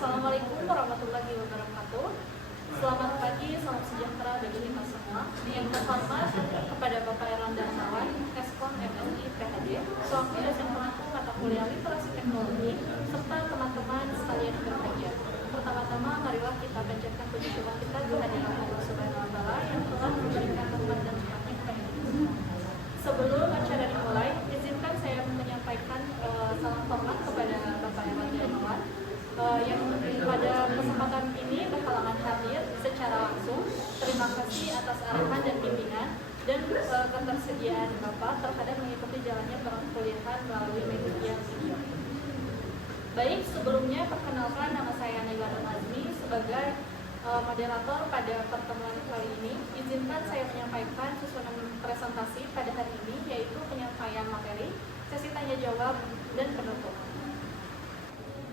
Assalamualaikum warahmatullahi wabarakatuh. Selamat pagi, salam sejahtera bagi kita semua. Yang terhormat kepada Bapak Erlanda Gunawan, Eskom MSI PhD, sewaktu dosen pelaku mata kuliah Literasi Teknologi, serta teman-teman sekalian yang berbahagia. Pertama-tama, marilah kita panjatkan puji syukur kita kehadiran Allah Subhanahu wa Ta'ala yang telah memberikan rahmat dan rahmatnya kepada kita semua. Sebelum acara dimulai, izinkan saya menyampaikan salam hormat kepada Bapak Erlanda Gunawan yang pada kesempatan ini berhalangan hadir secara langsung. Terima kasih atas arahan dan bimbingan dan ketersediaan Bapak terhadap mengikuti jalannya perkuliahan melalui media video. Baik, sebelumnya perkenalkan, nama saya Naila Azmi sebagai moderator pada pertemuan kali ini. Izinkan saya menyampaikan susunan presentasi pada hari ini, yaitu penyampaian materi, sesi tanya jawab, dan penutup.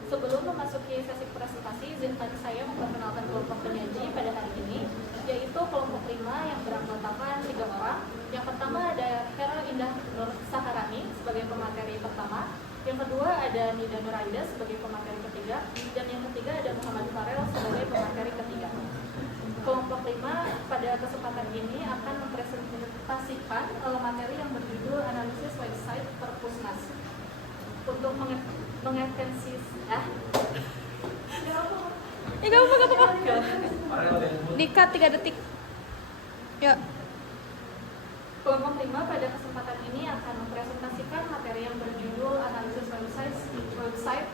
Sebelum memasuki sesi presentasi, izinkan saya memperkenalkan kelompok penyaji pada hari ini, yaitu kelompok 5 yang beranggotakan 3 orang. Yang pertama ada Hera Indah Nur Saharani sebagai pemateri pertama, yang kedua ada Nida Nuraida sebagai pemateri ketiga, dan yang ketiga ada Muhammad Farel sebagai pemateri ketiga. Kelompok 5 pada kesempatan ini akan mempresentasikan materi yang berjudul analisis website Perpusnas. Untuk mengetensis gak apa-apa. Dikat 3 detik. Ya. Kelompok 5 pada kesempatan ini akan mempresentasikan materi yang berjudul analisis website.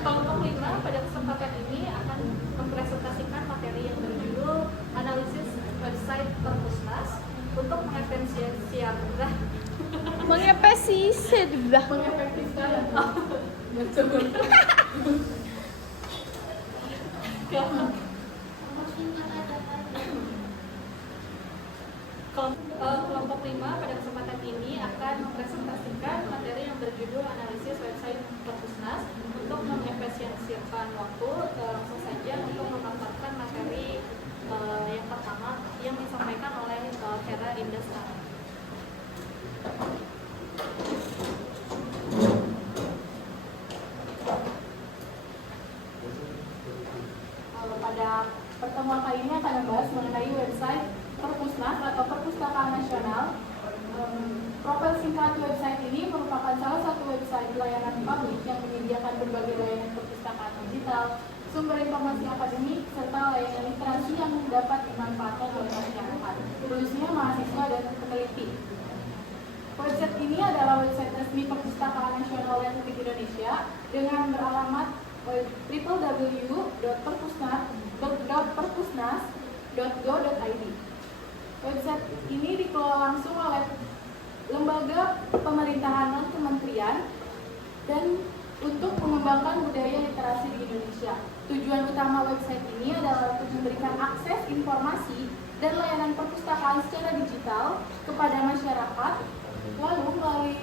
Kelompok 5 pada kesempatan ini akan mempresentasikan materi yang berjudul analisis website Perpusnas untuk mengefisiensikan kelompok 5 pada kesempatan ini akan mempresentasikan materi yang berjudul analisis website Perpusnas untuk mengefisiensikan waktu. Langsung saja untuk memaparkan materi yang pertama yang disampaikan oleh Hera Indah Saharani. Pada pertemuan kali ini akan membahas mengenai website Perpusnas atau Perpustakaan Nasional. Profil singkat website ini merupakan salah satu website layanan publik yang menyediakan berbagai layanan perpustakaan digital, sumber informasi akademik, serta layanan literasi yang dapat dimanfaatkan oleh masyarakat, khususnya mahasiswa dan peneliti. Website ini adalah website resmi Perpustakaan Nasional Republik Indonesia dengan beralamat www.perpusnas.go.id. Website ini dikelola langsung oleh lembaga pemerintahan non-kementerian dan untuk mengembangkan budaya literasi di Indonesia. Tujuan utama website ini adalah untuk memberikan akses informasi dan layanan perpustakaan secara digital kepada masyarakat. Lalu melalui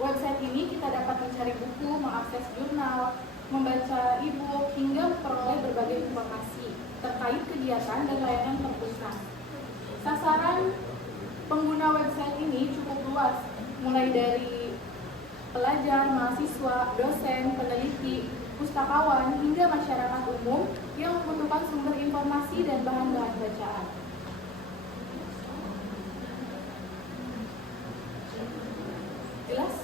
website ini kita dapat mencari buku, mengakses jurnal, membaca e-book, hingga memperoleh berbagai informasi terkait kegiatan dan layanan perpustakaan. Sasaran pengguna website ini cukup luas, mulai dari pelajar, mahasiswa, dosen, peneliti, pustakawan, hingga masyarakat umum yang membutuhkan sumber informasi dan bahan-bahan bacaan. Jelas?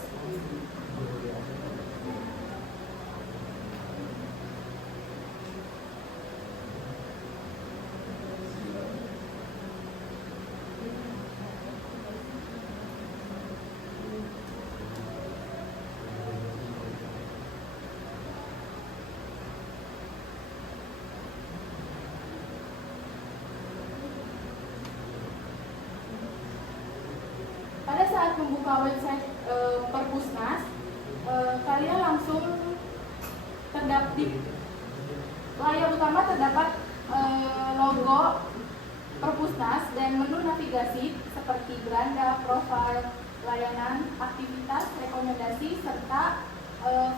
Pada saat membuka website Perpusnas, kalian langsung terdapat di layar utama terdapat logo Perpusnas dan menu navigasi seperti beranda, profil, layanan, aktivitas, rekomendasi, serta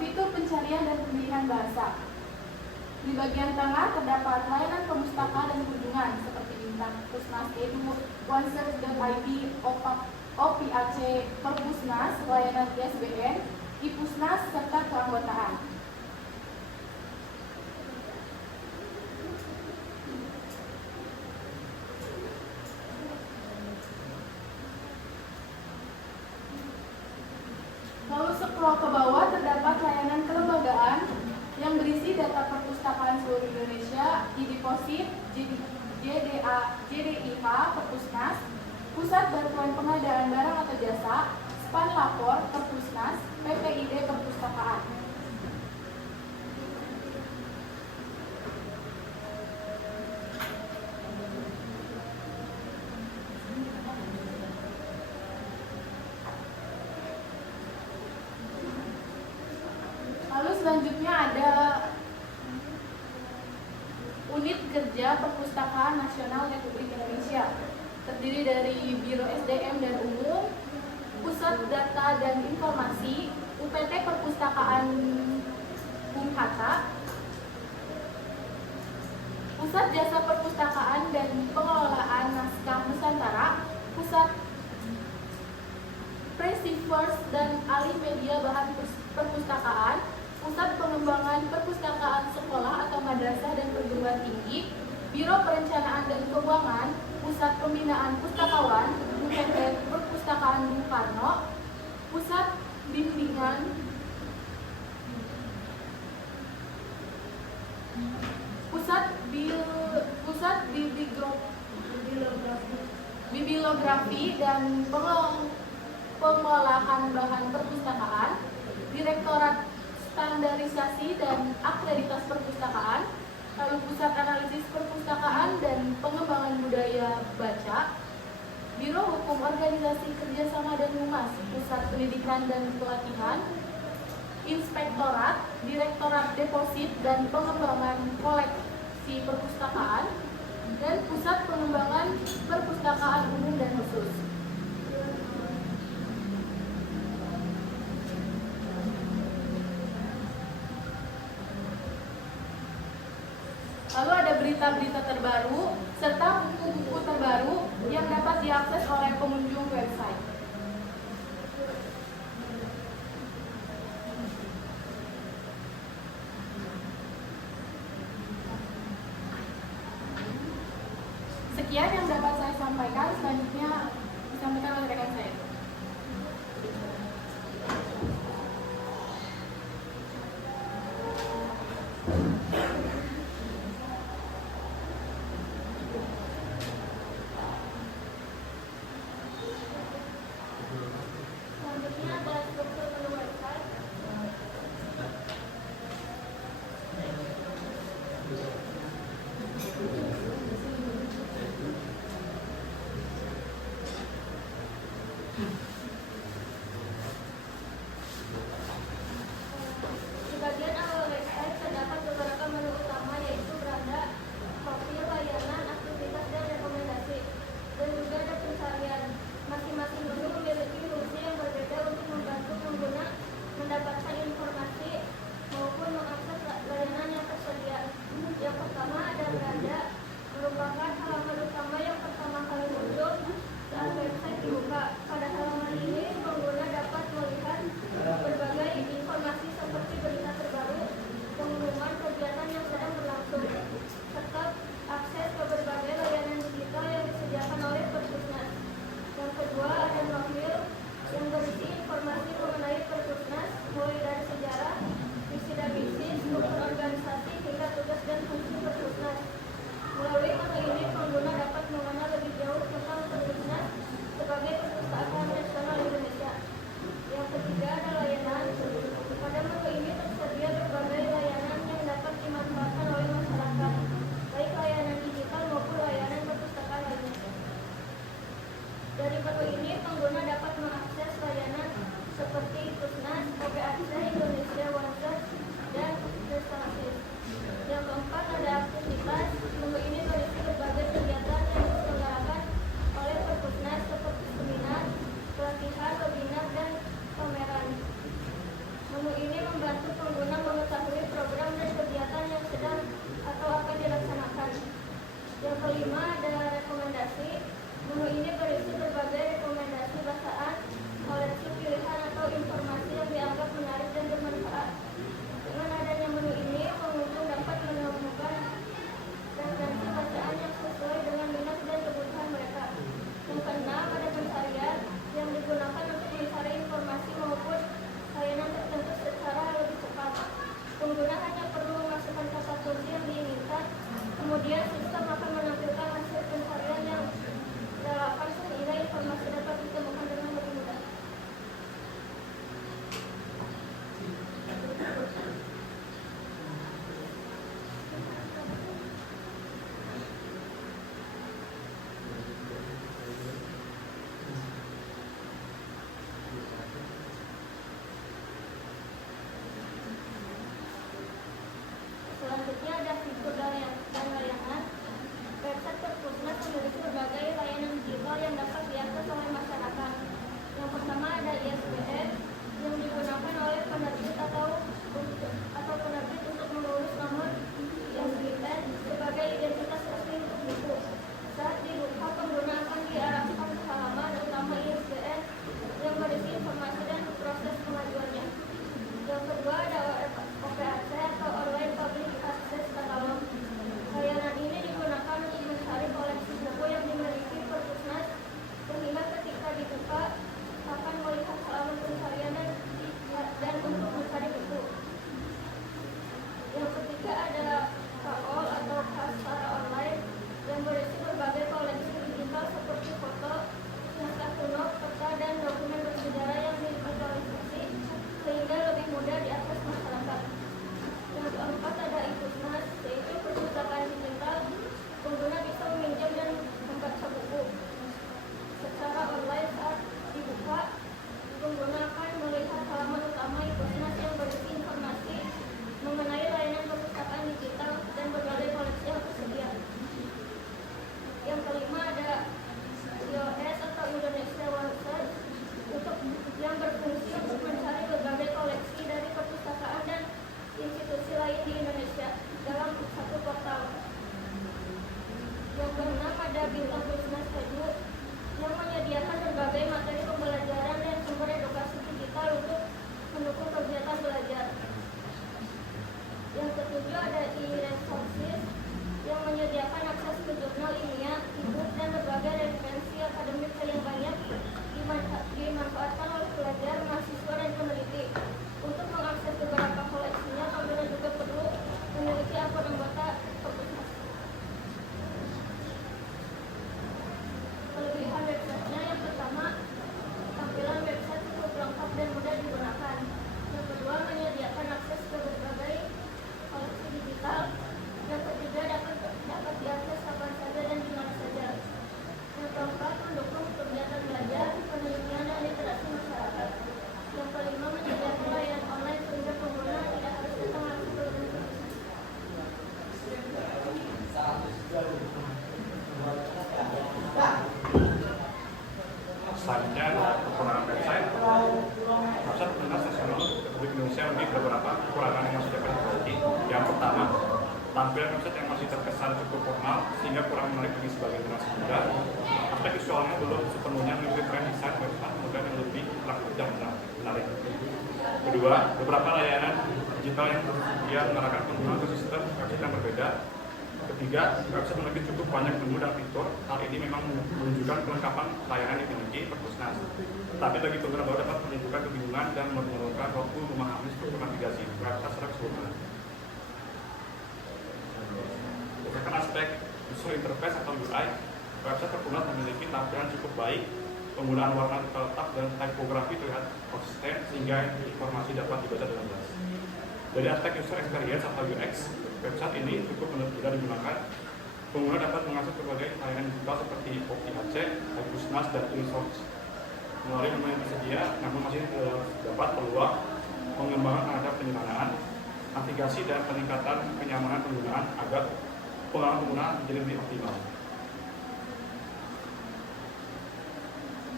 fitur pencarian dan pemilihan bahasa. Di bagian tengah terdapat layanan perpustakaan dan kunjungan seperti bintang Pusnas Edu, OneSearch.id, OPAC Perpusnas, layanan ISBN, IPusnas, serta keanggotaan. Lalu scroll ke bawah terdapat layanan kelembagaan yang berisi data perpustakaan seluruh Indonesia, e-deposit, JDIH, Perpusnas, Pusat Bantuan Pengadaan Barang atau Jasa, Span Lapor, Perpusnas, PPID Perpustakaan. Lalu selanjutnya ada Unit Kerja Perpustakaan Nasional Republik Indonesia, terdiri dari Biro SDM dan Umum, Pusat Data dan Informasi, UPT Perpustakaan Bung Hatta, Pusat Jasa Perpustakaan dan Pengelolaan Naskah Nusantara, Pusat Receivers dan Alih Media Bahan Perpustakaan, Pusat Pengembangan Perpustakaan Sekolah atau Madrasah dan Perguruan Tinggi, Biro Perencanaan dan Keuangan, Pusat Pembinaan Pustakawan, UPT Perpustakaan Bung Karno, Pusat Bimbingan Bibliografi dan Pengolahan Bahan Perpustakaan, Direktorat Standarisasi dan Akreditas Perpustakaan, lalu Pusat Analisis Perpustakaan dan Pengembangan Budaya Baca, Biro Hukum Organisasi Kerjasama dan Humas, Pusat Pendidikan dan Pelatihan, Inspektorat, Direktorat Deposit dan Pengembangan Koleksi Perpustakaan, dan Pusat Pengembangan Perpustakaan Umum dan Khusus. Lalu ada berita-berita terbaru serta buku-buku terbaru yang dapat diakses oleh pengunjung website. Sekian yang dapat saya sampaikan, selanjutnya disampaikan oleh rekan saya. Selanjutnya ada struktur menu website. Di bagian awal website terdapat beberapa menu utama, yaitu beranda, profil, layanan, aktivitas, dan rekomendasi. Dan juga ada pencarian. Masing-masing menu memiliki fungsi yang berbeda untuk membantu pengguna mendapatkan informasi maupun mengakses layanan yang tersedia. Yang pertama ada beranda, merupakan halaman utama yang pertama kali muncul saat website dibuka. Pada halaman Misalnya kekurangan website Perpusnas Nasional Republik Indonesia memiliki beberapa kekurangan yang harus dapat diperbaiki. Yang pertama, tampilan website yang masih terkesan cukup formal sehingga kurang menarik bagi sebagian generasi muda. Aspek visualnya belum sepenuhnya mengikuti tren desain website modern yang lebih interaktif dan menarik. Kedua, beberapa layanan digital yang mengarahkan pengguna ke sistem website yang berbeda. Ketiga, website memiliki cukup banyak menu dan fitur. Hal ini memang menunjukkan kelengkapan layanan yang dimiliki Perpusnas. Tetapi bagi pengguna baru dapat menimbulkan kebingungan dan memerlukan waktu memahami struktur navigasi website secara keseluruhan. Berdasarkan aspek user interface atau UI, website Perpusnas memiliki tampilan cukup baik. Penggunaan warna terletak dan tipografi terlihat konsisten sehingga informasi dapat dibaca dengan jelas. Dari aspek user experience atau UX, website ini cukup mudah digunakan. Pengguna dapat mengakses berbagai layanan digital seperti OPHC, Perpusnas, dan e-source. Melalui menu yang tersedia, namun masih terdapat peluang pengembangan terhadap penyederhanaan, navigasi, dan peningkatan kenyamanan penggunaan agar pengalaman pengguna menjadi lebih optimal.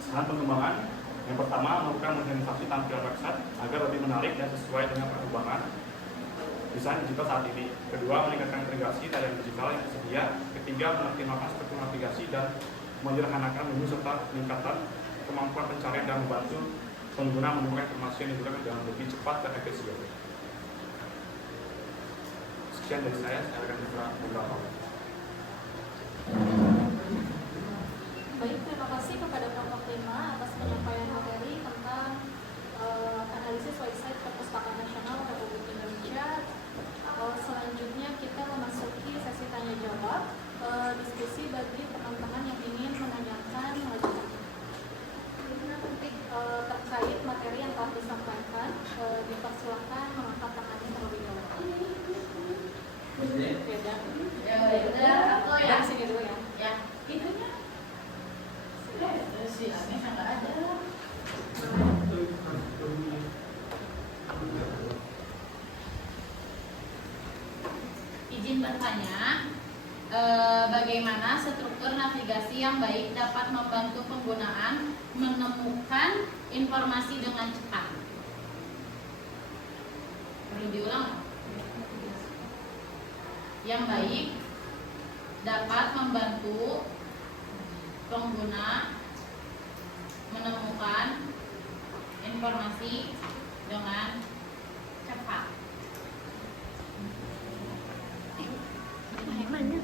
Saran pengembangan, yang pertama melakukan modernisasi tampilan website agar lebih menarik dan sesuai dengan perkembangan desain digital saat ini. Kedua, meningkatkan integrasi layanan digital yang tersedia. Ketiga, mengoptimalkan struktur navigasi dan menyederhanakan menu serta peningkatan kemampuan pencarian dan membantu pengguna menemukan informasi yang digunakan dengan lebih cepat dan efisien. Sekian dari saya akan beberapa. Baik, terima kasih kepada kelompok 5 atas penyampaian materi tentang analisis website Perpustakaan Nasional Republik Indonesia. Selanjutnya kita memasuki sesi tanya jawab, diskusi bagi teman-teman yang ingin menanyakan terkait materi yang telah disampaikan. Dipersilakan mengangkat tangannya terlebih dahulu. Beda. Ya, aku ya. Dari sini dulu ya. Ya, itunya. Si Ami nggak ada. Izin bertanya, bagaimana struktur navigasi yang baik dapat membantu penggunaan menemukan informasi dengan cepat? Perlu diulang? Yang baik dapat membantu pengguna menemukan informasi dengan cepat. Yang mana?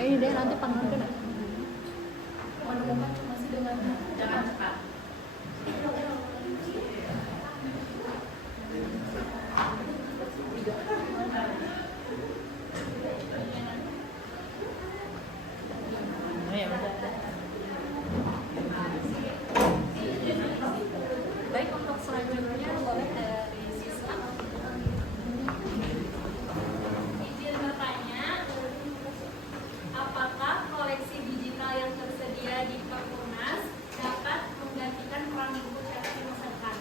Ini deh nanti panggil kan. Menemukan informasi dengan cepat. Baik, untuk selanjutnya boleh dari siswa. Izin bertanya, apakah koleksi digital yang tersedia di Perpusnas dapat menggantikan peran buku cetak di masa depan?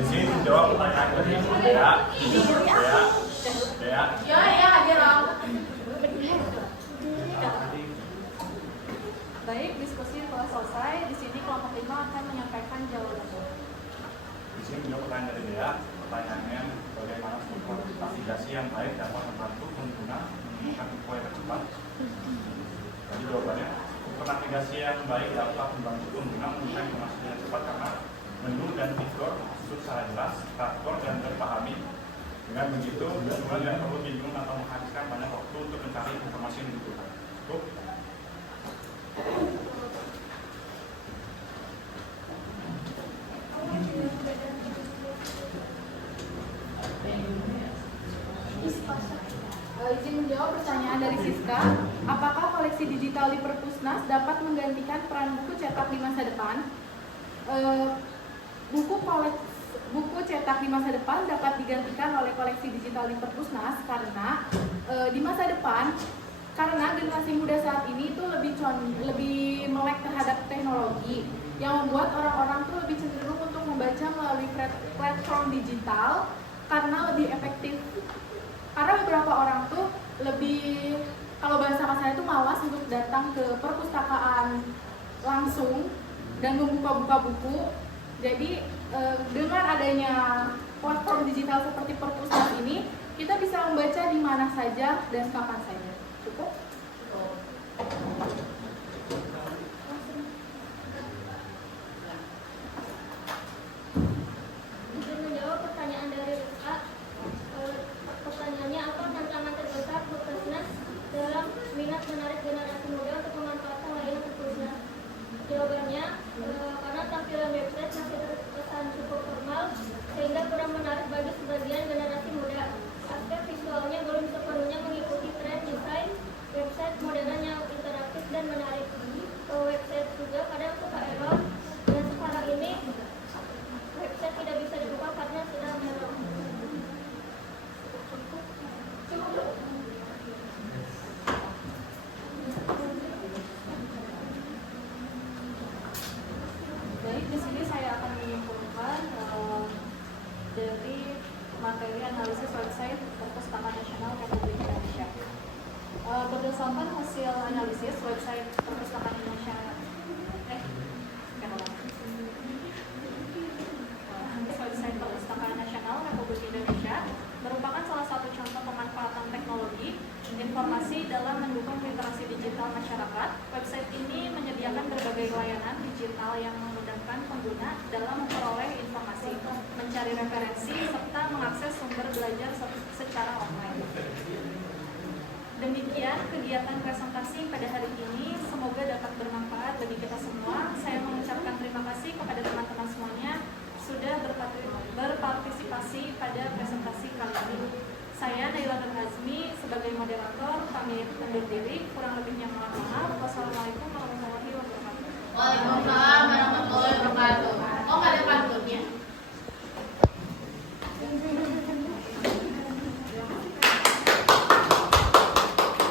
Di sini jawab pertanyaan dari Dea. Baik, diskusi telah selesai. Di sini kelompok 5 akan menyampaikan jawabannya. Di sini menjawab pertanyaan dari Dea. Pertanyaannya, bagaimana struktur navigasi yang baik dapat membantu pengguna menemukan info yang cepat? Jadi jawabannya, struktur navigasi yang baik dapat membantu pengguna menemukan informasi yang cepat karena menu dan fitur maksud secara jelas, teratur dan terpahami. Dengan begitu, pengguna tidak perlu bingung atau menghabiskan banyak waktu untuk mencari informasi yang dibutuhkan. Cukup. Izin menjawab pertanyaan dari Siska. Apakah koleksi digital di Perpusnas dapat menggantikan peran buku cetak di masa depan? Buku cetak di masa depan dapat digantikan oleh koleksi digital di Perpusnas karena di masa depan, karena generasi muda saat ini itu lebih melek terhadap teknologi yang membuat orang-orang tuh lebih cenderung untuk membaca melalui platform digital karena lebih efektif. Karena beberapa orang tuh lebih, kalau bahasa kasarnya itu malas untuk datang ke perpustakaan langsung dan membuka-buka buku. Jadi dengan adanya platform digital seperti Perpusnas ini, kita bisa membaca di mana saja dan kapan saja. Cukup? Izin menjawab pertanyaan dari Rika. Pertanyaannya, apa tantangan terbesar Perpusnas dalam minat menarik generasi muda untuk memanfaatkan layanan Perpusnas? Jawabannya, karena tampilan website masih terkesan cukup formal sehingga kurang menarik bagi sebagian generasi muda. Aspek visualnya belum sepenuhnya mengikuti tren desain website modern yang interaktif dan menarik. Website juga kadang suka error, dan sekarang ini website tidak bisa dibuka karena sedang error. Baik, di sini saya akan menyimpulkan dari materi analisis website Perpustakaan Nasional Republik Indonesia. Berdasarkan hasil analisis website Perpustakaan Indonesia, website Perpustakaan Nasional Republik Indonesia merupakan salah satu contoh pemanfaatan teknologi informasi dalam mendukung literasi digital masyarakat. Website ini menyediakan berbagai layanan digital yang memudahkan pengguna dalam memperoleh informasi, mencari referensi, serta mengakses sumber belajar secara online. Demikian kegiatan presentasi pada hari ini, semoga dapat bermanfaat bagi kita semua. Saya mengucapkan terima kasih kepada teman-teman semuanya sudah berpartisipasi pada presentasi kali ini. Saya Naila Nur Hazmi sebagai moderator pamit undur diri. Kurang lebihnya mohon maaf. Wassalamualaikum warahmatullahi wabarakatuh. Waalaikumsalam.